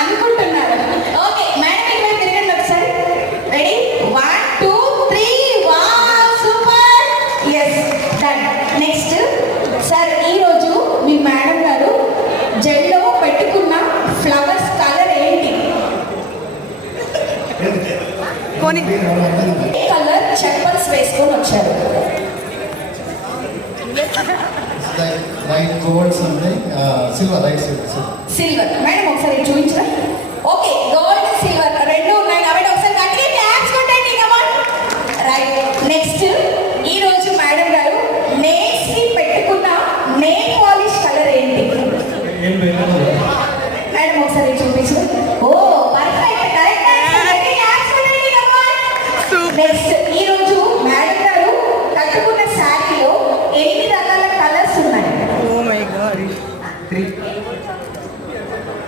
అనుకుంటున్నారు. Okay madam ఇక్కడ తిరగండి ఒకసారి. Ready 1 2 3 wow super. Yes done. Next sir ఈరోజు మీ మేడం గారు జెల్లో పెట్టుకున్న ఫ్లవర్స్ కలర్ ఏంటి? కలర్ చెప్పల్స్ వేసుకొని వచ్చారు. సిల్వర్ మేడం ఒకసారి చూపించరా? ఓకే